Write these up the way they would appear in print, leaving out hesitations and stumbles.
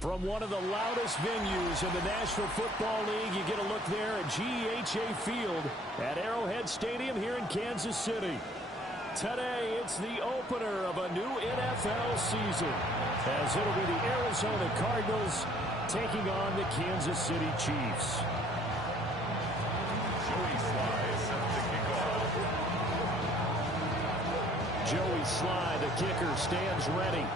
From one of the loudest venues in the National Football League, you get a look there at GEHA Field at Arrowhead Stadium here in Kansas City. Today, it's the opener of a new NFL season, as it'll be the Arizona Cardinals taking on the Kansas City Chiefs. Joey Slye, the kicker, stands ready.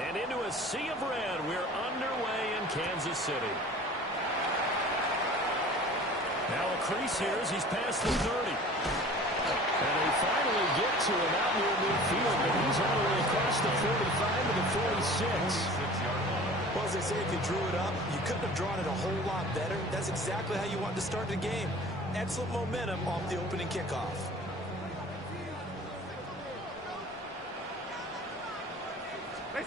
And into a sea of red, we're underway in Kansas City. Now a crease here as he's past the 30. And they finally get to him out near midfield, but he's all the way across the 45 to the 46. Well, as they say, if you drew it up, you couldn't have drawn it a whole lot better. That's exactly how you want to start the game. Excellent momentum off the opening kickoff. A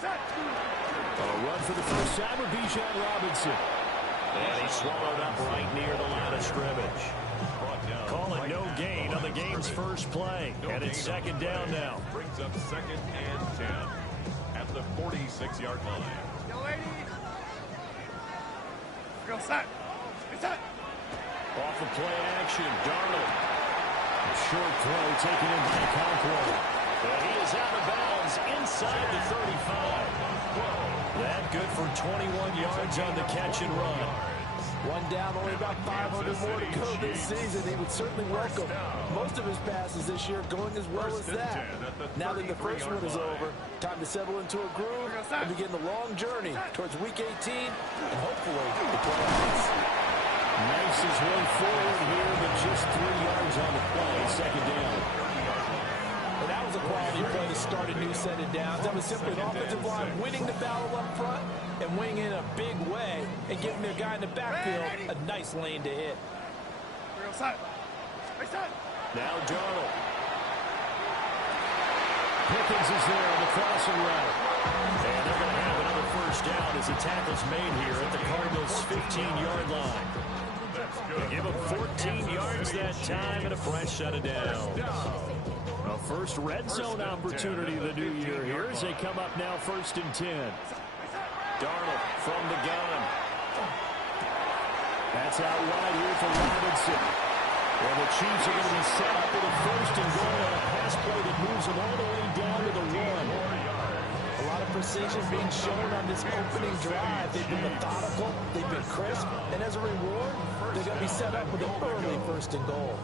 run for the first time with Bijan Robinson. And he's swallowed up right near the line of scrimmage. Call it no gain on the game's first play. And it's second down now. Brings up 2nd and 10 at the 46-yard line. Yo, ladies. Go set. Set. Off of play action, Darnold. A short throw taken in by Conklin. And he is out of bounds inside the 35. That good for 21 yards on the catch and run. One down, only about 500 more to go this season. He would certainly welcome most of his passes this year going as well as that. Now that the first one is over, time to settle into a groove and begin the long journey towards Week 18 and hopefully the playoffs. Nice his way forward here, but just 3 yards on the play. Second down. And that was a quality play to start a new set of downs. That was simply an offensive line winning the battle up front and winning in a big way and giving their guy in the backfield a nice lane to hit. Now Darnold. Pickens is there on the crossing route. And they're going to have another first down as the tackle's made here at the Cardinals' 15-yard line. They give him 14 yards that time and a fresh set of downs. A first red zone opportunity of the new year here as they come up now 1st and 10. Darnold from the gun. That's out wide here for Robinson. Well, the Chiefs are going to be set up with a 1st and goal on a pass play that moves them all the way down to the 1. A lot of precision being shown on this opening drive. They've been methodical, they've been crisp, and as a reward, they're going to be set up with an early 1st and goal.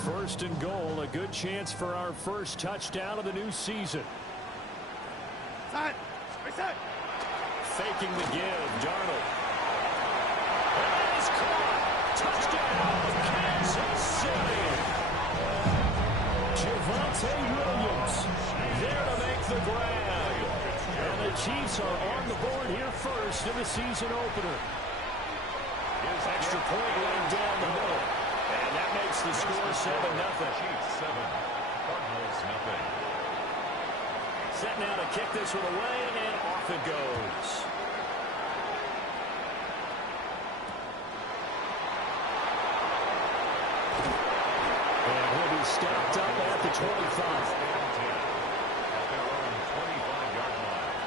1st and goal, a good chance for our first touchdown of the new season. Faking the give, Darnold. And that is caught. Touchdown, Kansas City. Javonte Williams there to make the grab. And the Chiefs are on the board here first in the season opener. His extra point running down the middle. And that makes the score 7-0. Chiefs 7, Cardinals nothing. Set now to kick this one away, and off it goes. And he'll be stopped up at the 25. At their own 25-yard line.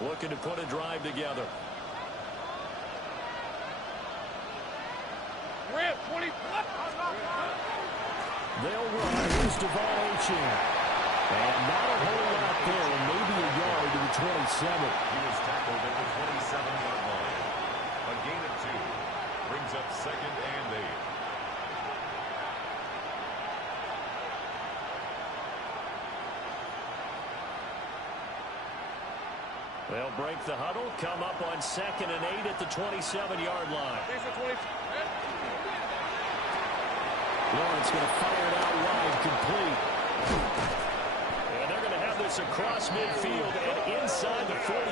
Looking to put a drive together. They'll run. Here's Devon Achane. And not a whole lot there. Maybe a yard to the 27. He was tackled at the 27-yard line. A gain of 2. Brings up 2nd and 8. They'll break the huddle, come up on 2nd and 8 at the 27-yard line. Lawrence going to fire it out wide, complete. And they're going to have this across midfield and inside the 45.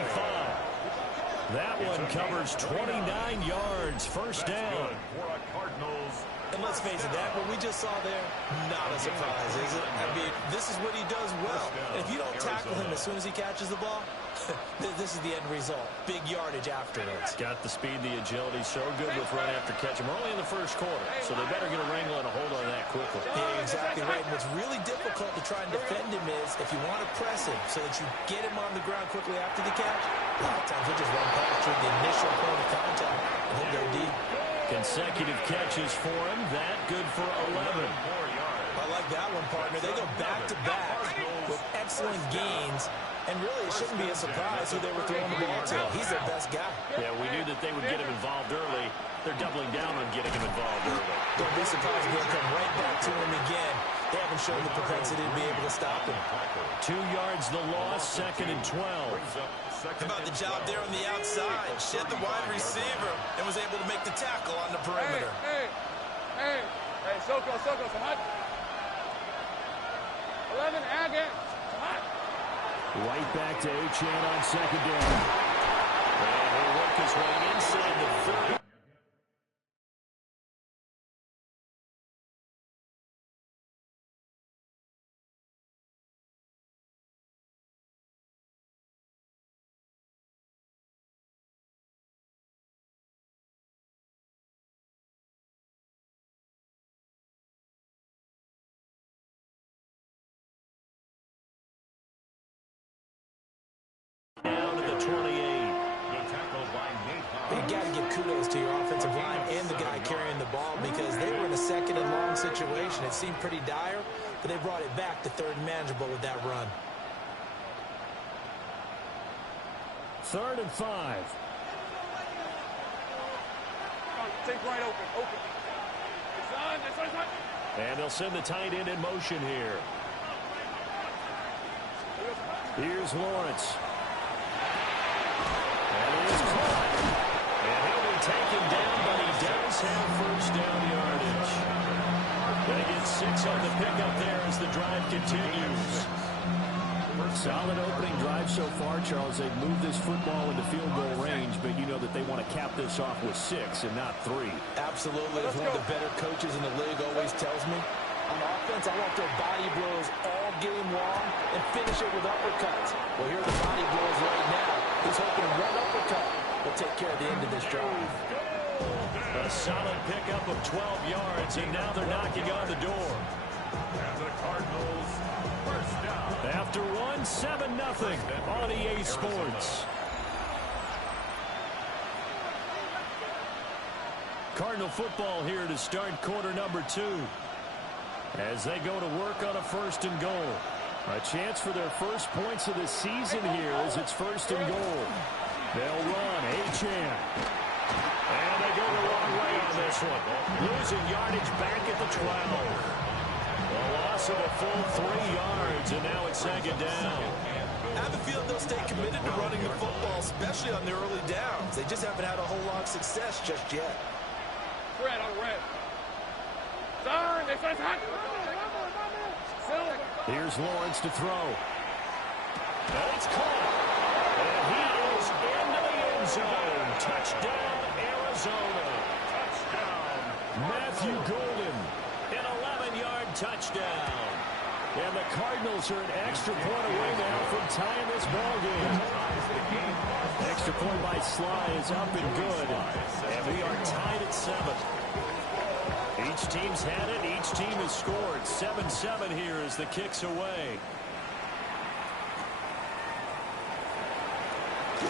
That one covers 29 yards, first down. For a Cardinals And let's face it, that what we just saw there, not a surprise, is it? I mean, this is what he does well. And if you don't tackle him as soon as he catches the ball, this is the end result. Big yardage afterwards. Got the speed, the agility, so good with run after catch. We're only in the first quarter, so they better get a wrangle and a hold on that quickly. Yeah, exactly right. And what's really difficult to try and defend him is if you want to press him so that you get him on the ground quickly after the catch, a lot of times he'll just run past you at the initial point of contact and he'll go deep. Consecutive catches for him. That good for 11. I like that one, partner. They go back-to-back with excellent gains. And really, it shouldn't be a surprise who they were throwing the ball to. He's their best guy. Yeah, we knew that they would get him involved early. They're doubling down on getting him involved early. Don't be surprised if they'll come right back to him again. They haven't shown the propensity to be able to stop him. 2 yards the loss, 2nd and 12. How about the job there on the outside? Shed the wide receiver and was able to make the tackle on the perimeter. Hey, Soko, Samat. 11, again. Samat. Right back to Achane on 2nd down. And he'll work his way inside the 30. Down to the 28. The tackle by Nate Hobbs. You got to give kudos to your offensive line and the guy carrying the ball because they were in a 2nd and long situation. It seemed pretty dire, but they brought it back to 3rd and manageable with that run. 3rd and 5. Take right open. It's on. And they'll send the tight end in motion here. Here's Lawrence. And he is caught. And he'll be taken down, but he does have first down yardage. They get 6 on the pickup there as the drive continues. Solid opening drive so far, Charles. They've moved this football into field goal range, but you know that they want to cap this off with 6 and not 3. Absolutely. As one of the better coaches in the league always tells me, on offense, I want to throw body blows all game long and finish it with uppercuts. Well, here are the body blows right now. He's hoping one uppercut will take care of the end of this drive. A solid pickup of 12 yards, and now they're knocking on the door. And the Cardinals first down. After 7-0 on EA Sports. Cardinal football here to start quarter number 2. As they go to work on a 1st and goal. A chance for their first points of the season here as it's 1st and goal. They'll run. Achane. And they go the wrong way on this one. Losing yardage back at the 12. A loss of a full 3 yards, and now it's 2nd down. I have a feeling they'll stay committed to running the football, especially on their early downs. They just haven't had a whole lot of success just yet. Red on red. Turn. It's hot. Here's Lawrence to throw. And it's caught. And he is into the end zone. Touchdown, Arizona. Touchdown. Matthew Golden, an 11-yard touchdown. And the Cardinals are an extra point away now from tying this ball game. Extra point by Sly is up and good. And we are tied at 7. Each team's had it. Each team has scored. 7-7 here as the kick's away. The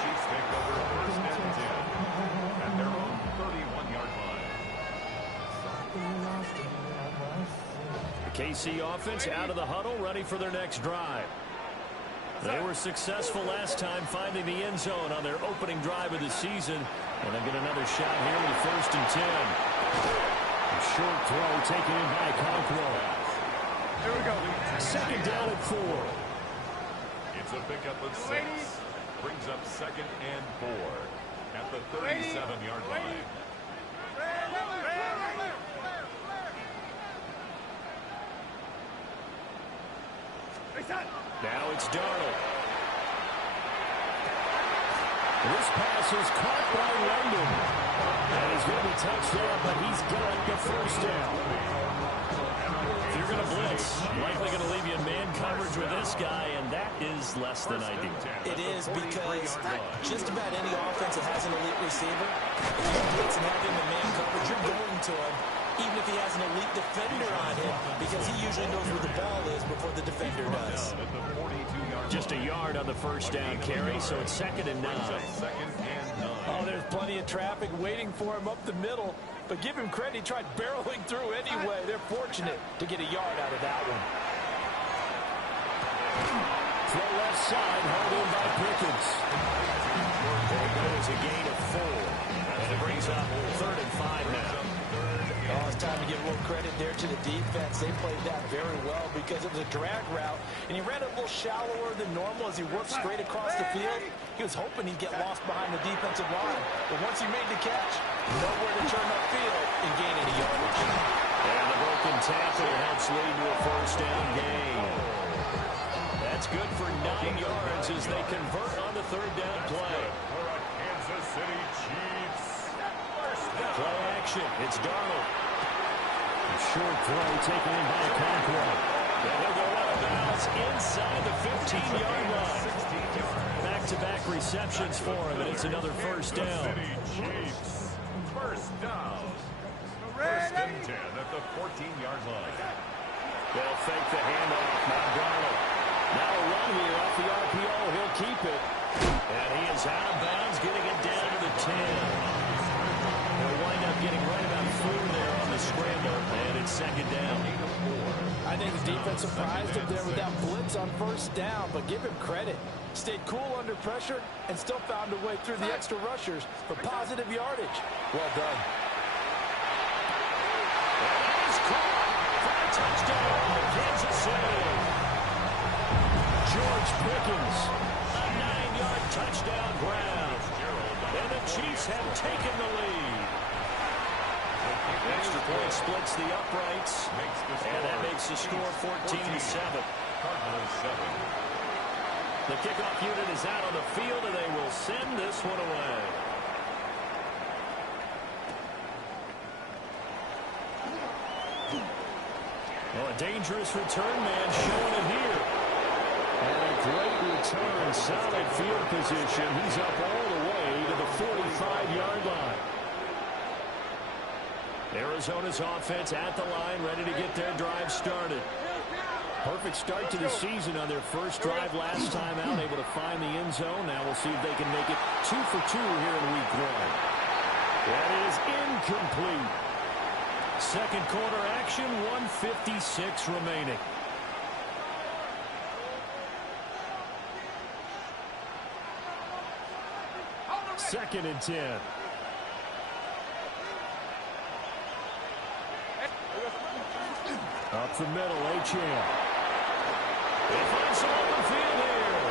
Chiefs take over 1st and 10 at their own 31-yard line. The KC offense out of the huddle, ready for their next drive. They were successful last time finding the end zone on their opening drive of the season. And they'll get another shot here with 1st and 10. A short throw taken in by Conquo. Here we go. 2nd down at 4. It's a pickup of 6. Brings up 2nd and 4 at the 37-yard line. Now it's Darnold. This pass is caught by London. And he's going to be touchdown, but he's got the first down. If you're going to blitz, likely going to leave you in man coverage with this guy, and that is less than ideal. It is, because just about any offense that has an elite receiver, if you blitz and have him in man coverage, you're going to him, even if he has an elite defender on him, because he usually knows where the ball is before the defender does. Just a yard on the first down carry, so it's 2nd and 9. Oh, there's plenty of traffic waiting for him up the middle, but give him credit, he tried barreling through anyway. They're fortunate to get a yard out of that one. Throw left side, held in by Pickens. There goes a gain of 4. And it brings up 3rd and 5 now. Oh, it's time to give a little credit there to the defense. They played that very well because it was a drag route, and he ran a little shallower than normal as he worked straight across the field. He was hoping he'd get lost behind the defensive line, but once he made the catch, nowhere to turn upfield and gain any yardage. And the broken tackle helps lead to a first down gain. That's good for 9 yards as they convert on the 3rd down play. Kansas City Chiefs. Play action. It's Darnold. A short throw taken in by Conquer. And he'll go out of bounds inside the 15-yard line. Back-to-back receptions for him, and it's another first down. City Chiefs. First down. First and 10 at the 14-yard line. They'll fake the handoff. Now Darnold. Now a run here off the RPO. He'll keep it. And he is out of bounds, getting it down to the 10. They'll wind up getting right about 4 there on the scramble, and it's 2nd down. I think the defense surprised him there with that blitz on first down, but give him credit. Stayed cool under pressure and still found a way through the extra rushers for positive yardage. Well done. And he's caught for a touchdown, Kansas City. George Pickens, a 9-yard touchdown grab. And the Chiefs have taken the lead. Extra point splits the uprights, and that makes the score 14-7. Cardinals 7. The kickoff unit is out on the field, and they will send this one away. Well, a dangerous return man showing it here. And a great return, solid field position. He's up all the way to the 45-yard line. Arizona's offense at the line, ready to get their drive started. Perfect start to the season on their first drive last time out, able to find the end zone. Now we'll see if they can make it 2 for 2 here in week 1. That is incomplete. Second quarter action, 1:56 remaining. Second and 10. Up the middle, Achane. He finds some open field here.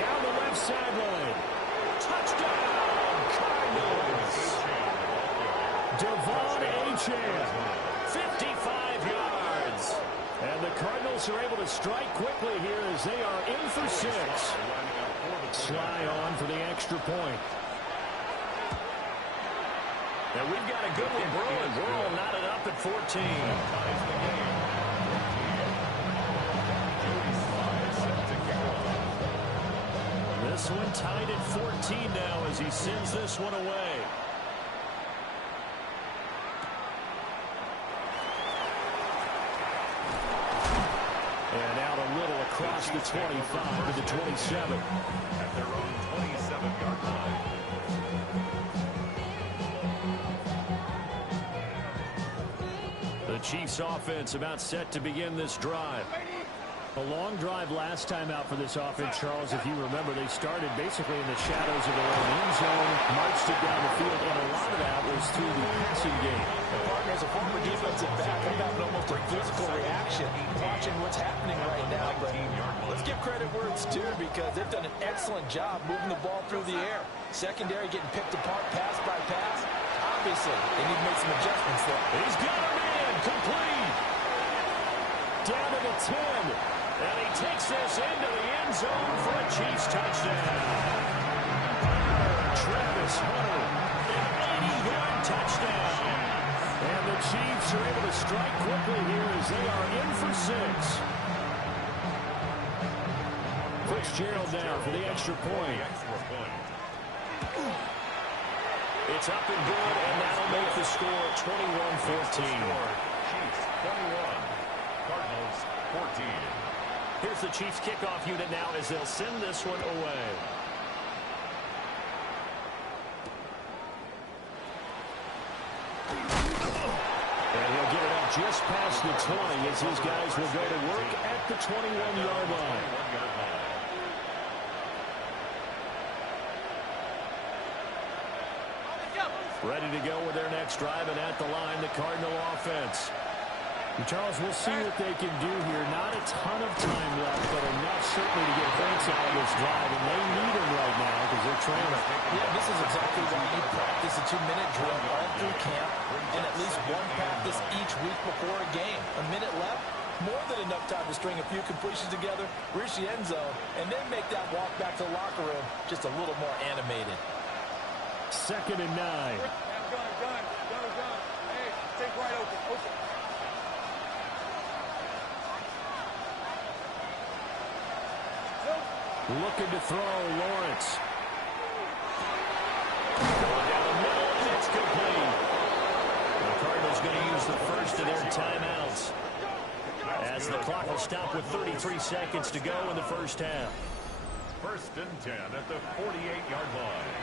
Down the left sideline. Touchdown, Cardinals. Devon Achane, 55 yards. And the Cardinals are able to strike quickly here as they are in for 6. Sly on for the extra point. And we've got a good one brewing. We're all knotted up at 14. This one tied at 14 now as he sends this one away. And out a little across the 25 to the 27. At their own 27-yard line. The Chiefs offense about set to begin this drive. A long drive last time out for this offense, Charles. If you remember, they started basically in the shadows of their own end zone, marched it down the field, and a lot of that was through the passing game. As a former defensive back, I'm having almost a physical reaction watching what's happening right now. But let's give credit where it's due because they've done an excellent job moving the ball through the air. Secondary getting picked apart pass by pass. Obviously, they need to make some adjustments there. He's got a man complete. Down to the 10. And he takes this into the end zone for a Chiefs touchdown. Travis Hunter, an 80-yard touchdown. And the Chiefs are able to strike quickly here as they are in for 6. Fitzgerald now for the extra point. It's up and good, and that'll make the score 21-14. Chiefs 21, Cardinals 14. Here's the Chiefs kickoff unit now as they'll send this one away. And he'll get it up just past the 20 as these guys will go to work at the 21-yard line. Ready to go with their next drive, and at the line, the Cardinal offense. And Charles, we'll see what they can do here. Not a ton of time left, but enough certainly to get points out of this drive, and they need them right now because they're trailing. Yeah, this is exactly why you practice a 2-minute drill all through camp and at least one practice each week before a game. A minute left, more than enough time to string a few completions together, reach the end zone, and then make that walk back to the locker room just a little more animated. 2nd and 9. Gun. Hey, take right open. Looking to throw, Lawrence. Going down the middle, and it's complete. The Cardinals going to use the first of their timeouts as the clock will stop with 33 seconds to go in the first half. 1st and 10 at the 48-yard line.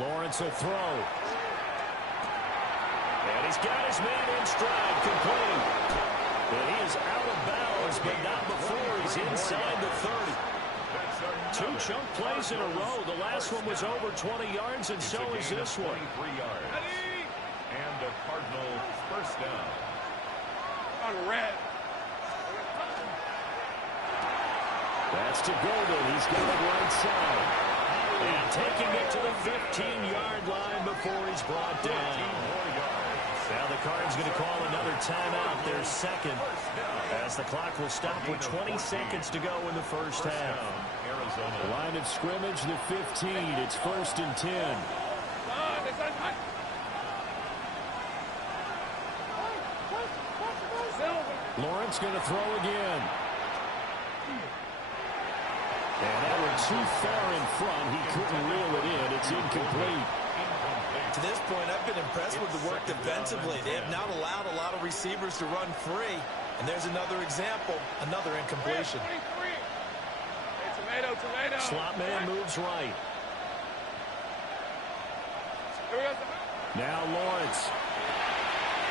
Lawrence will throw. And he's got his man in stride, complete. And he is out of bounds, but not before he's inside the 30. 2 chunk plays in a row. The last one was over 20 yards, and so is this one. 23 yards. And the Cardinals first down. On red. That's to Golden. He's got it right side. And taking it to the 15-yard line before he's brought down. Now the Cards going to call another timeout, their second, as the clock will stop with 20 seconds to go in the first half. Line of scrimmage, the 15. It's 1st and 10. Lawrence going to throw again. And that one too far in front. He couldn't reel it in. It's incomplete. To this point, I've been impressed with the work defensively. They have not allowed a lot of receivers to run free. And there's another example, another incompletion. Hey, tomato. Slot man moves right. Now Lawrence.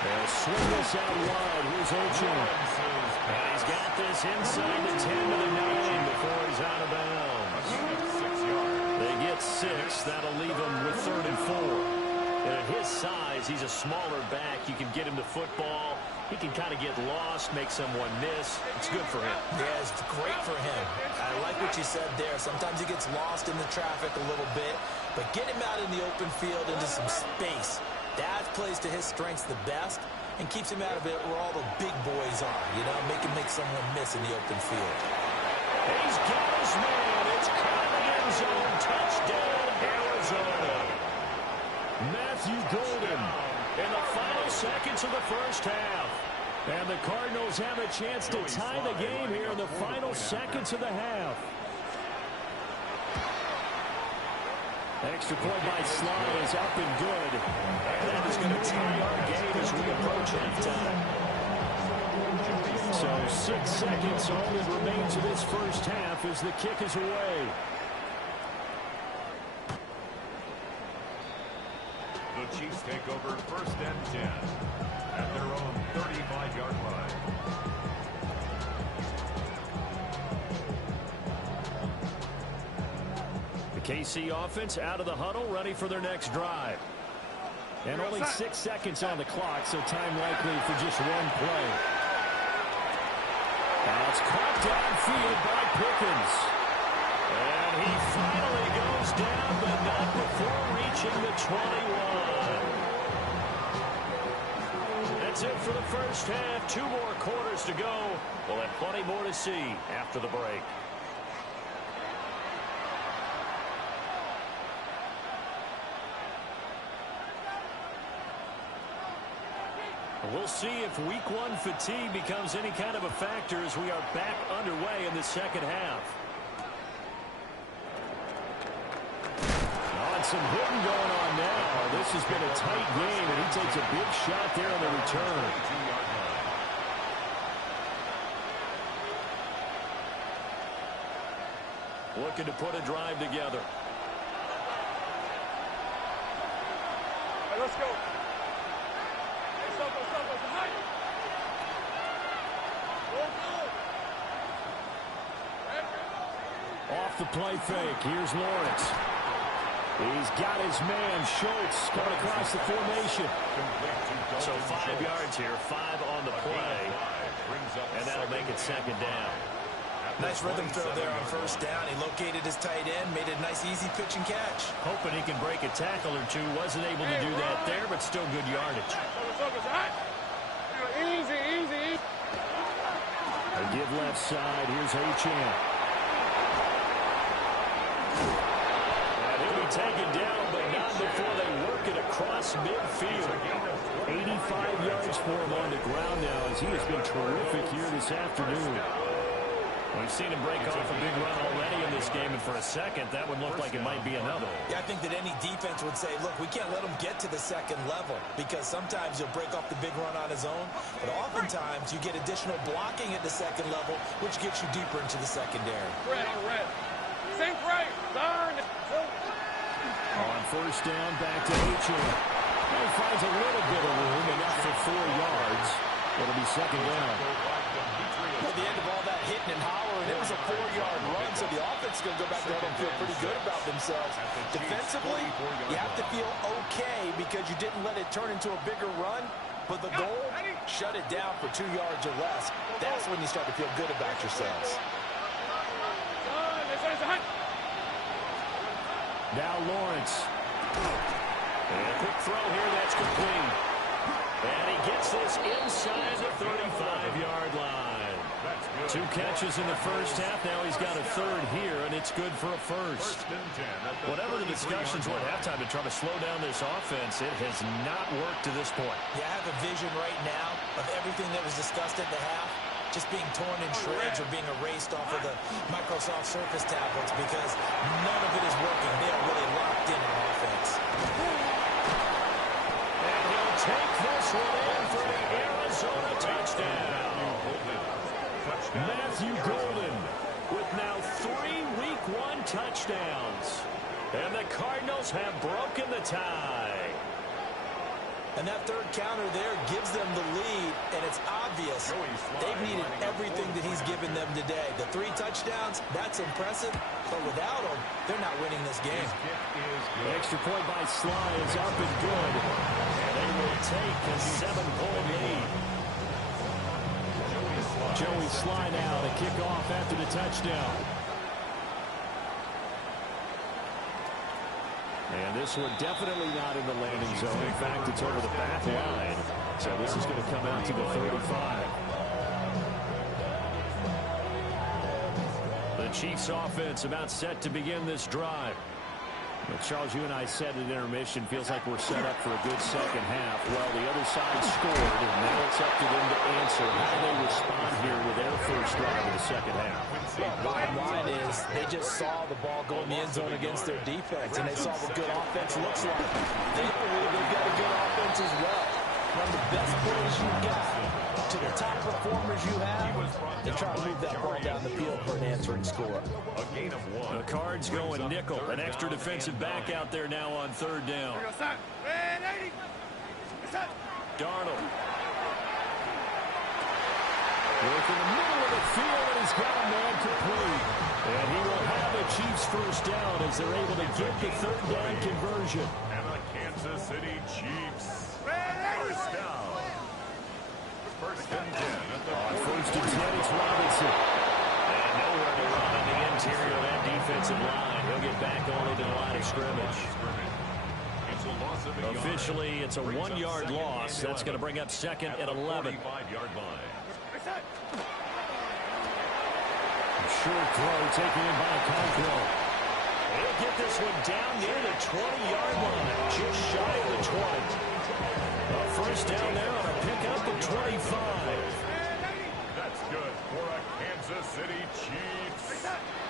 They'll swing this out wide. Here's Ocho. And he's got this inside the 10 to the 9 before he's out of bounds. They get 6. That'll leave him with 3rd and 4. And at his size, he's a smaller back. You can get him to football. He can kind of get lost, make someone miss. It's good for him. Yeah, it's great for him. I like what you said there. Sometimes he gets lost in the traffic a little bit. But get him out in the open field into some space. That plays to his strengths the best and keeps him out of it where all the big boys are, you know, make someone miss in the open field. He's got his man. It's caught in the end zone. Touchdown, Arizona. Matthew Golden in the final seconds of the first half. And the Cardinals have a chance to tie the game here in the final seconds of the half. Extra point by Slye is up and good. And that is going to tie our game as we approach halftime. So 6 seconds all that remains of this first half as the kick is away. The Chiefs take over 1st and 10 at their own 35-yard line. KC offense out of the huddle, ready for their next drive. And only 6 seconds on the clock, so time likely for just one play. Now it's caught downfield by Pickens. And he finally goes first down, but not before reaching the 21. That's it for the first half. 2 more quarters to go. We'll have plenty more to see after the break. We'll see if week 1 fatigue becomes any kind of a factor as we are back underway in the second half. Some hitting going on now. This has been a tight game, and he takes a big shot there on the return. Looking to put a drive together. Hey, let's go. Hey, stop. High. Off the play fake. Here's Lawrence. He's got his man, Schultz, coming across the formation. So 5 yards here, 5 on the play. And that'll make it second down. Nice rhythm throw there on first down. He located his tight end, made a nice easy pitch and catch. Hoping he can break a tackle or two. Wasn't able to do that there, but still good yardage. Easy. A give left side. Here's Achane. Taken down, but not before they work it across midfield. 85 yards for him on the ground now as he has been terrific here this afternoon. We've seen him break off a big run already in this game, and for a second, that would look like it might be another. Yeah, I think that any defense would say, look, we can't let him get to the second level because sometimes he'll break off the big run on his own, but oftentimes you get additional blocking at the second level, which gets you deeper into the secondary. Red. Sink right. Darn. On first down, back to Achane. He finds a little bit of room, enough for 4 yards. It'll be second down. At the end of all that hitting and hollering, it was a 4-yard run, so the offense is going to go back there and feel pretty good about themselves. Defensively, you have to feel okay because you didn't let it turn into a bigger run, but the goal, shut it down for 2 yards or less. That's when you start to feel good about yourselves. Now Lawrence. And a quick throw here, that's complete. And he gets this inside the 35-yard line. 2 catches in the first half. Now he's got a third here, and it's good for a first. Whatever the discussions were at halftime to try to slow down this offense, it has not worked to this point. Yeah, I have a vision right now of everything that was discussed at the half just being torn in shreds or being erased off of the Microsoft Surface tablets because none of it is working. They are really locked in on offense. And he'll take this one in for the Arizona touchdown. Matthew Golden with now 3 Week 1 touchdowns. And the Cardinals have broken the tie. And that third counter there gives them the lead, and it's obvious they've needed everything that he's given them today. The 3 touchdowns, that's impressive, but without him, they're not winning this game. The extra point by Sly is up and good, and they will take a 7-point lead. Joey Sly now to kick off after the touchdown. And this one definitely not in the landing zone. In fact, it's over the back line. So this is going to come out to the 35. The Chiefs offense about set to begin this drive. But Charles, you and I said at intermission, feels like we're set up for a good second half. Well, the other side scored, and now it's up to them to answer. How do they respond here with their first drive of the second half? Well, bottom line is they just saw the ball go in the end zone against their defense, and they saw what good offense looks like. They believe they've got a good offense as well. From the best players you've got to the top performers you have, they try to move that ball down the field for an answering score. The Cards going nickel. An extra defensive back out there now on third down. Darnold. Work in the middle of the field, and he's got a man complete. And he will have a Chiefs first down as they're able to get the third down conversion. And the Kansas City Chiefs. First down. First and 10. On first and 10, it's Robinson. And nowhere to run on the interior of that defensive line. He'll get back only to the line scrimmage. It's a loss of a yard. Officially, it's a 1-yard loss. That's going to bring up second and 11. 45-yard line. Short throw taken in by Conquo. He'll get this one down near the 20-yard line, just shy of the 20. A first down there on a pickup at 25. That's good for a Kansas City Chiefs.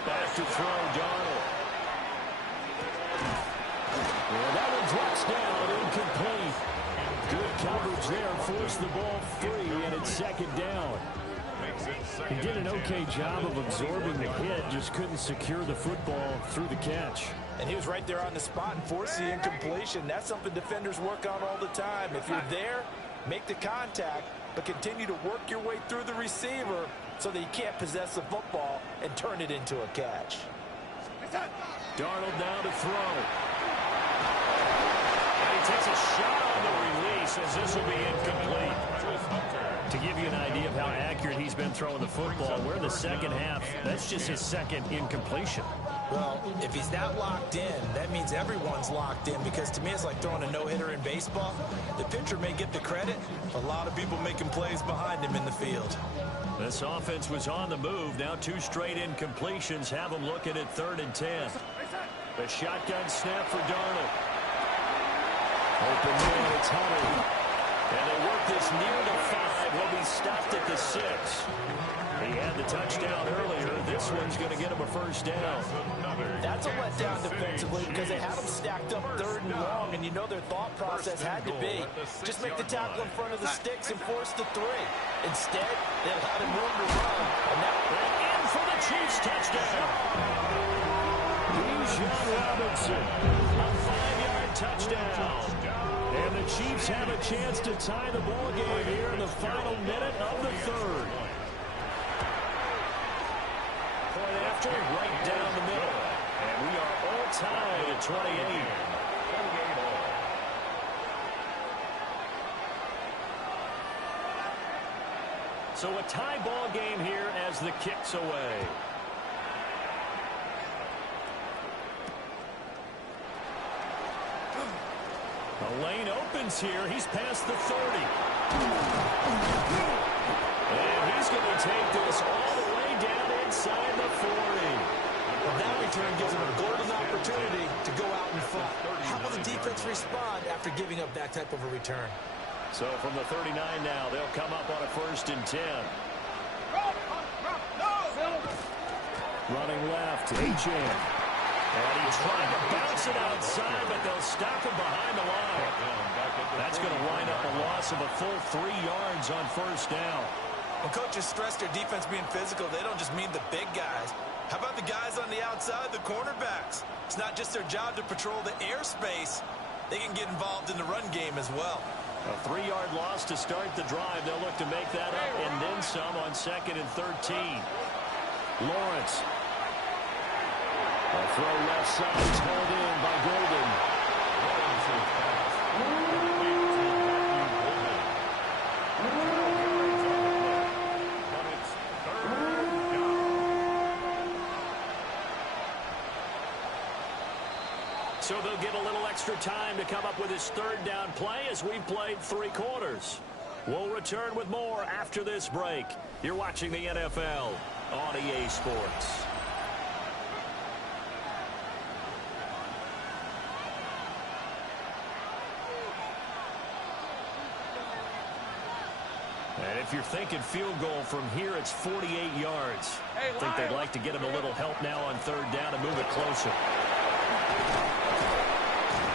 Back to throw, Darnold. Well, that one drops down, incomplete. Good coverage there, forced the ball free, and it's second down. He did an okay job of absorbing the hit, just couldn't secure the football through the catch. And he was right there on the spot and forced the incompletion. That's something defenders work on all the time. If you're there, make the contact, but continue to work your way through the receiver so that you can't possess the football and turn it into a catch. Darnold now to throw. And he takes a shot on the release as this will be incomplete. To give you an idea of how accurate he's been throwing the football, we're in the second half. That's just his second incompletion. Well, if he's that locked in, that means everyone's locked in, because to me it's like throwing a no-hitter in baseball. The pitcher may get the credit, but a lot of people making plays behind him in the field. This offense was on the move. Now 2 straight incompletions have them looking at 3rd and 10. The shotgun snap for Darnold. Open man, it's Hunter. And they work this near the 5. He'll be stopped at the 6. He had the touchdown earlier. This one's going to get him a first down. That's a letdown defensively because they had him stacked up 3rd and long, and you know their thought process had to be just make the tackle in front of the sticks and force the 3. Instead, they allowed him room to run, and now in for the Chiefs touchdown. Bijan Robinson, a 5-yard touchdown. And the Chiefs have a chance to tie the ball game here in the final minute of the 3rd. Point after, right down the middle. And we are all tied at 28. So a tie ball game here as the kick's away. The lane opens here. He's past the 30. And he's going to take this all the way down inside the 40. Well, that return gives him a golden opportunity to go out and fight. How will the defense respond after giving up that type of a return? So from the 39 now, they'll come up on a 1st and 10. Running left, Achane. And he's trying to bounce it outside, but they'll stop him behind the line. That's going to wind up a loss of a full 3 yards on 1st down. When coaches stress their defense being physical, they don't just mean the big guys. How about the guys on the outside, the cornerbacks? It's not just their job to patrol the airspace. They can get involved in the run game as well. A 3-yard loss to start the drive. They'll look to make that up and then some on 2nd and 13. Lawrence. A throw left side is hauled in by Golden. So they'll get a little extra time to come up with his 3rd down play as we've played 3 quarters. We'll return with more after this break. You're watching the NFL on EA Sports. And if you're thinking field goal from here, it's 48 yards. I think they'd like to get him a little help now on 3rd down and move it closer.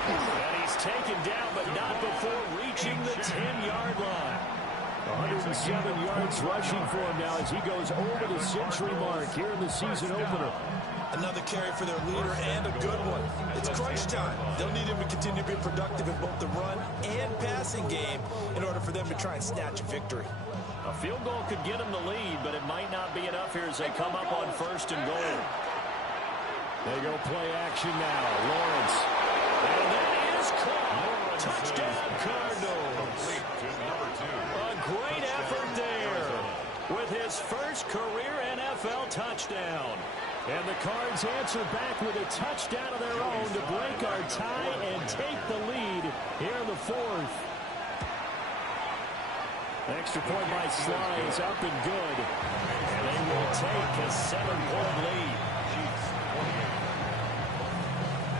And he's taken down, but not before reaching the 10-yard line. 107 yards rushing for him now as he goes over the century mark here in the season opener. Another carry for their leader, and a good one. It's crunch time. They'll need him to continue to be productive in both the run and passing game in order for them to try and snatch a victory. A field goal could get them the lead, but it might not be enough here as they come up on 1st and goal. They go play action now. Lawrence. And that is caught. Touchdown, Cardinals. A great effort there with his his first career NFL touchdown. And the Cards answer back with a touchdown of their own to break our tie and take the lead here in the fourth. Extra point by Sly is up and good. And they will take a 7-point lead.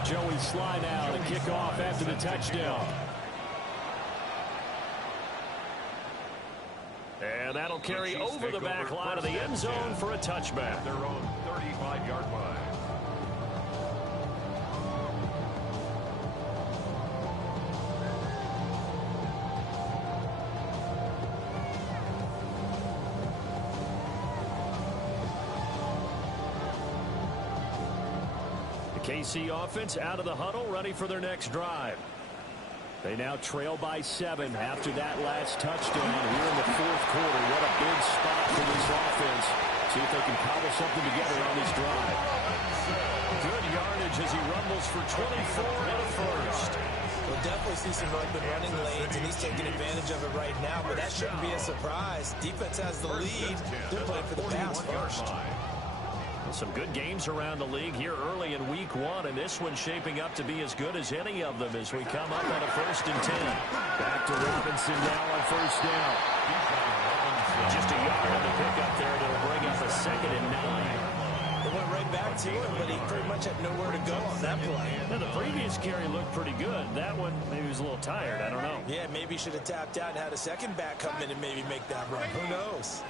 Joey Sly now to kick off after the touchdown. And that'll carry over the back line of the end zone for a touchback. Their own 35-yard line. The KC offense out of the huddle, ready for their next drive. They now trail by 7 after that last touchdown here in the fourth quarter. What a big spot for this offense. See if they can cobble something together on this drive. Good yardage as he rumbles for 24 and a first. We'll definitely see some open running lanes, and he's taking advantage of it right now, but that shouldn't be a surprise. Defense has the lead. They're playing for the pass first. Some good games around the league here early in week 1, and this one's shaping up to be as good as any of them as we come up on a 1st and 10. Back to Robinson now on 1st down. Just a yard on the pickup there, and it'll bring up a 2nd and 9. It went right back to him, but he pretty much had nowhere to go on that play. Now, the previous carry looked pretty good. That one, maybe he was a little tired. I don't know. Yeah, maybe he should have tapped out and had a second back come in and maybe make that run. Who knows?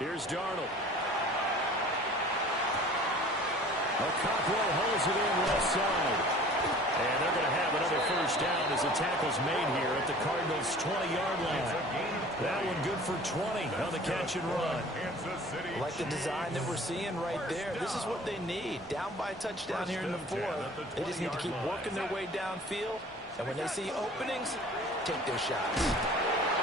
Here's Darnold. Okafo holds it in left side. And they're going to have another 1st down as the tackle's made here at the Cardinals' 20-yard line. That one good for 20 on the catch and run. I like the design that we're seeing right there. This is what they need. Down by a touchdown here in the fourth. They just need to keep working their way downfield. And when they see openings, take their shots.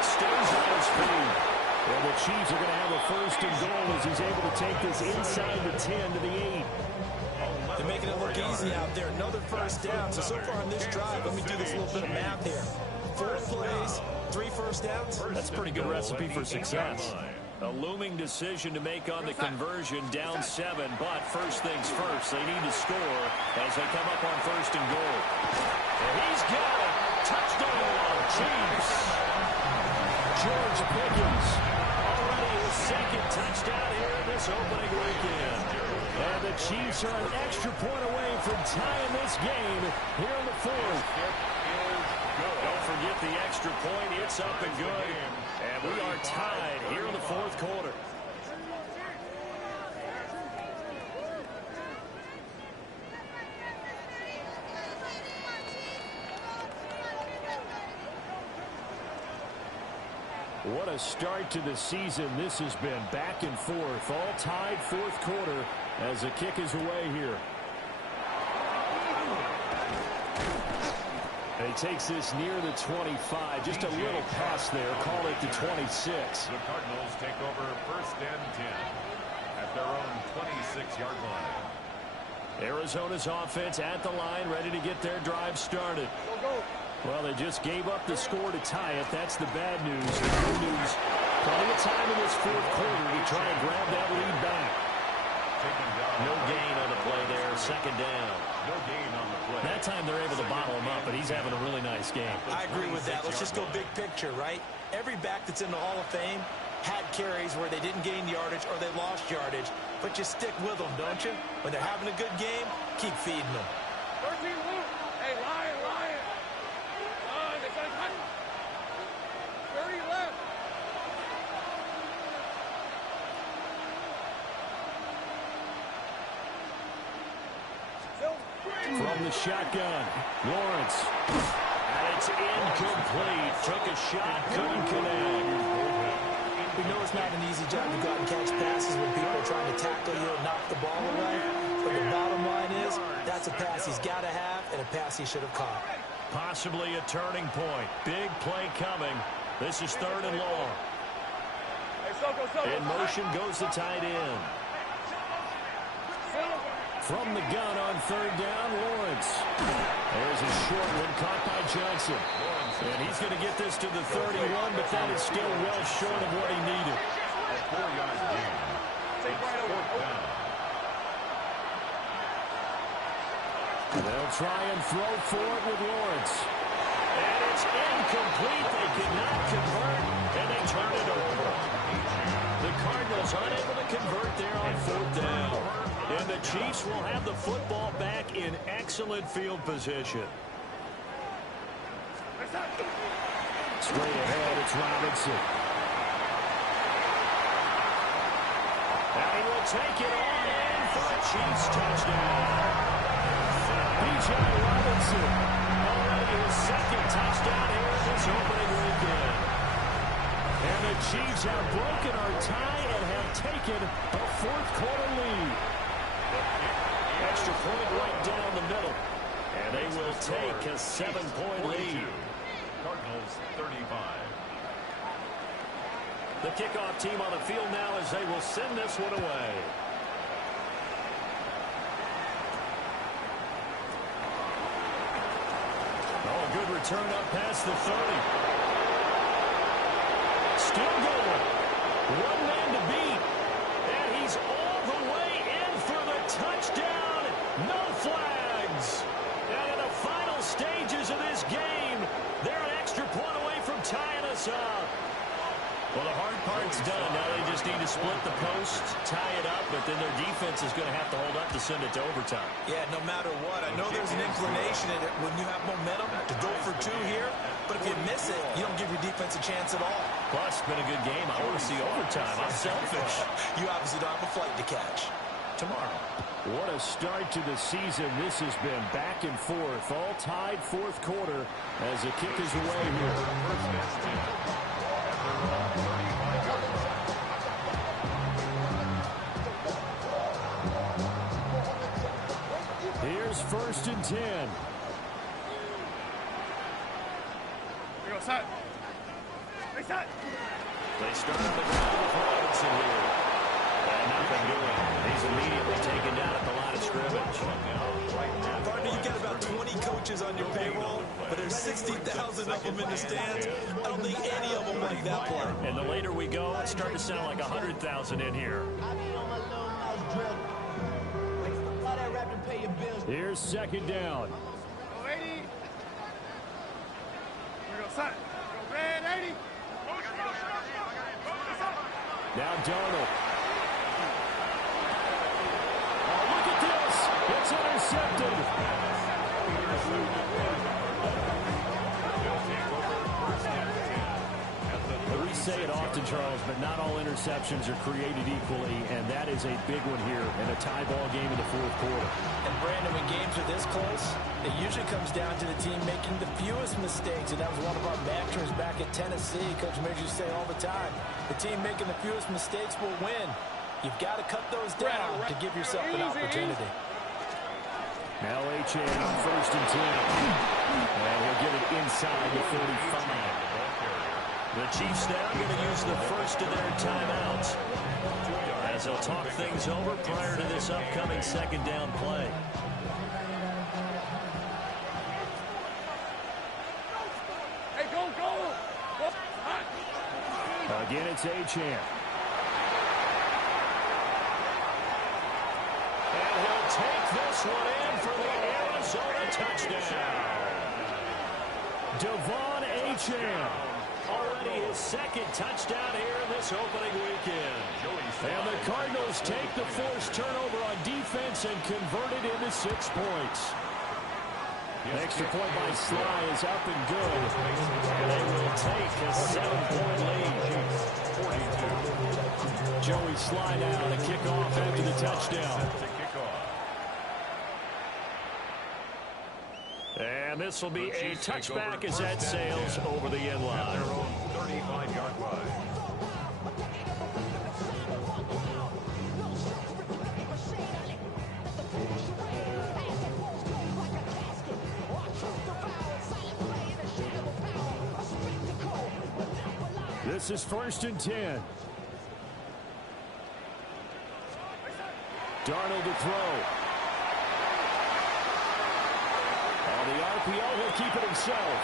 Stays on his feet. Well, the Chiefs are going to have a 1st and goal as he's able to take this inside the 10 to the 8. They're making it look easy out there. Another 1st down. So far on this drive, let me do this little bit of math here. 4 plays, 3 1st downs. That's a pretty good recipe for success. A looming decision to make on the conversion, down 7, but first things first, they need to score as they come up on 1st and goal. And he's got it. Touchdown, Chiefs. George Pickens, already his 2nd touchdown here in this opening weekend. And the Chiefs are an extra point away from tying this game here in the fourth. Don't forget the extra point. It's up and good. And we are tied here in the fourth quarter. What a start to the season this has been. Back and forth, all tied fourth quarter as the kick is away here. And he takes this near the 25. Just a little pass there. Call it the 26. The Cardinals take over 1st and 10 at their own 26-yard line. Arizona's offense at the line, ready to get their drive started. Well, they just gave up the score to tie it. That's the bad news. The good news, plenty of time in this fourth quarter to try and grab that lead back. No gain on the play there. 2nd down. No gain on the play. That time they're able to bottle him up, but he's having a really nice game. I agree with that. Let's just go big picture, right? Every back that's in the Hall of Fame had carries where they didn't gain yardage or they lost yardage, but you stick with them, don't you? When they're having a good game, keep feeding them. 13 Luke. Hey, Lion, Lion. They got a 30 left. From the shotgun, Lawrence. And it's incomplete. Took a shot, couldn't connect. We know it's not an easy job to go out and catch passes when people are trying to tackle you and knock the ball away. But the bottom line is, that's a pass he's got to have and a pass he should have caught. Possibly a turning point. Big play coming. This is 3rd and long. Hey, Soko. In motion goes the tight end. From the gun on third down, Lawrence. There's a short one caught by Johnson. And he's going to get this to the 31, but that is still well short of what he needed. A 4-yard gain. It's fourth down. They'll try and throw for it with Lawrence. And it's incomplete. They could not convert, and they turn it over. The Cardinals unable to convert there on fourth down. And the Chiefs will have the football back in excellent field position. Straight ahead, it's Robinson. And he will take it on in for a Chiefs touchdown. B.J. Robinson, already his second touchdown here in this opening weekend. And the Chiefs have broken our tie and have taken a fourth-quarter lead. Extra point right down the middle. And they will take a 7-point lead. Cardinals 35. The kickoff team on the field now as they will send this one away. Oh, good return up past the 30. Still going. One man to beat. And he's all the way in for the touchdown. No flags. And in the final stages of this game, they're an extra point away from tying us up. Well, the hard part's done. Now they just need to split the post, tie it up, but then their defense is going to have to hold up to send it to overtime. Yeah, no matter what. I know there's an inclination in it when you have momentum to go for two here, but if you miss it, you don't give your defense a chance at all. Plus, it's been a good game. I want to see overtime. I'm selfish. You obviously don't have a flight to catch. Tomorrow. What a start to the season this has been. Back and forth, all tied fourth quarter as the kick is away here. Here's first and 10. Here we go, set. Hey, set. They start on the ground with Robinson here. And nothing doing. He's immediately taken down at the line of scrimmage. Partner, you got about 20 coaches on your payroll, but there's 60,000 of them in the stands. I don't think any of them like that play. And the later we go, it's starting to sound like 100,000 in here. Here's second down. Go 80. Here we go, set. Go red, 80. Now Darnold. Oh, look at this. It's intercepted. We say it often, Charles, but not all interceptions are created equally, and that is a big one here in a tie ball game in the fourth quarter. And Brandon, when games are this close, it usually comes down to the team making the fewest mistakes, and that was one of our mantras back at Tennessee. Coach Major say all the time, the team making the fewest mistakes will win. You've got to cut those down to give yourself an opportunity. Now Achane on first and 10. And he'll get it inside the 35. The Chiefs now going to use the first of their timeouts as they'll talk things over prior to this upcoming second down play. Hey, go, go. Go. Hot. Again, it's Achane. And he'll take this one in for the Arizona touchdown. Devon Achane. Already his second touchdown here in this opening weekend. And the Cardinals take the forced turnover on defense and convert it into 6 points. An extra point by Sly is up and good. And they will take a 7-point lead. Joey Sly now to kick off after the touchdown. And this will be a touchback as that sails over the end line. 35-yard line. This is first and 10. Darnold to throw. the RPO, he'll keep it himself.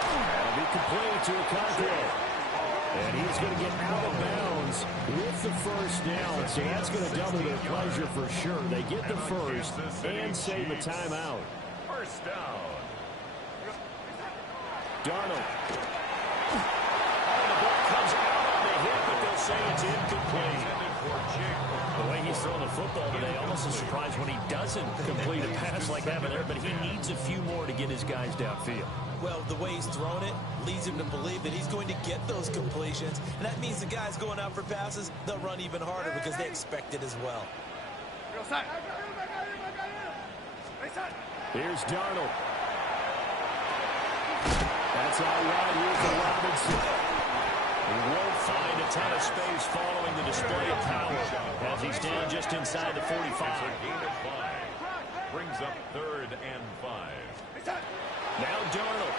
That'll be complete to Okonkwo. And he's going to get out of bounds with the first down. So that's going to double their pleasure for sure. They get the first and save a timeout. First down. Darnold. The ball comes out on the hit, but they'll say it's incomplete. The way he's throwing the football today, almost a surprise when he doesn't complete a pass like that there, but he needs a few more to get his guys downfield. Well, the way he's thrown it leads him to believe that he's going to get those completions. And that means the guys going out for passes, they'll run even harder because they expect it as well. Here's Darnold. That's out wide here for Robinson. He won't find a ton of space following the display of power as he's down just inside the 45. Gain of 5. Brings up 3rd and 5. Now Darnold.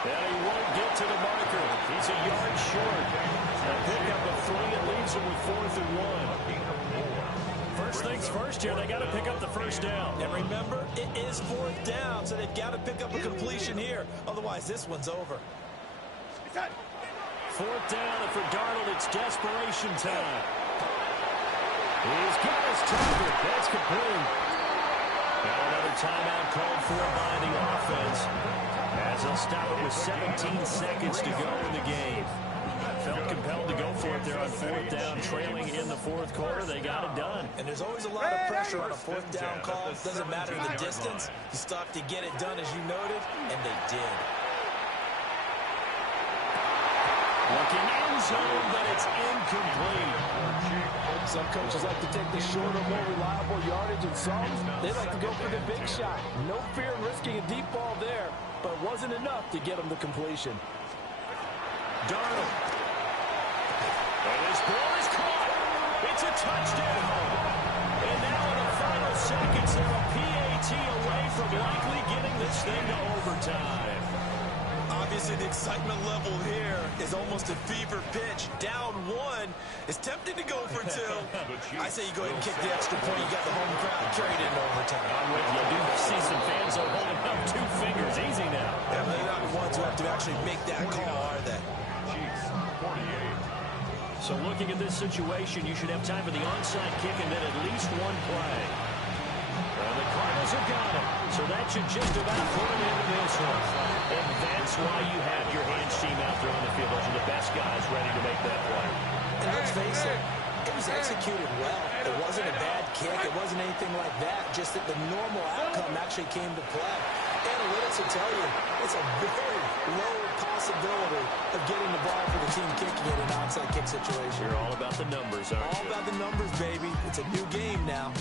And he won't get to the marker. He's a yard short. A pickup of 3 and leaves him with 4th and 1. First things first here, they got to pick up the first down. And remember, it is 4th down, so they've got to pick up a completion here. Otherwise, this one's over. 4th down, and for Darnold, it's desperation time. He's got his target. That's complete. Now another timeout called for by the offense as they'll stop it with 17 seconds to go in the game. Felt compelled to go for it there on 4th down, trailing in the 4th quarter. They got it done. And there's always a lot of pressure on a 4th down call. Doesn't matter the distance. You stop to get it done, as you noted, and they did. Looking in zone, but it's incomplete. Some coaches like to take the shorter, more reliable yardage, and some, they like to go for the big shot. No fear of risking a deep ball there, but it wasn't enough to get them to completion. Darnold. And this ball is caught. It's a touchdown. And now in the final seconds, they're a PAT away from likely getting this thing to overtime. Obviously, the excitement level here is almost a fever pitch. Down 1. It's tempting to go for 2. I say you go ahead and kick the extra point. You got the home crowd carried into overtime. I'm with you. I do see some fans are holding up 2 fingers. Easy now. Yeah, they're not the ones who have to actually make that call, are they? Chiefs, 48. So looking at this situation, you should have time for the onside kick and then at least 1 play. And the Cardinals have got it. So that should just about put it into this one. And that's why you have your hands team out there on the field. Those are the best guys ready to make that play. And let's face it, it was executed well. It wasn't a bad kick. It wasn't anything like that. Just that the normal outcome actually came to play. Analytics will tell you it's a very low possibility of getting the ball for the team kicking it in an onside kick situation. You're all about the numbers, aren't you? All about the numbers, baby. It's a new game now.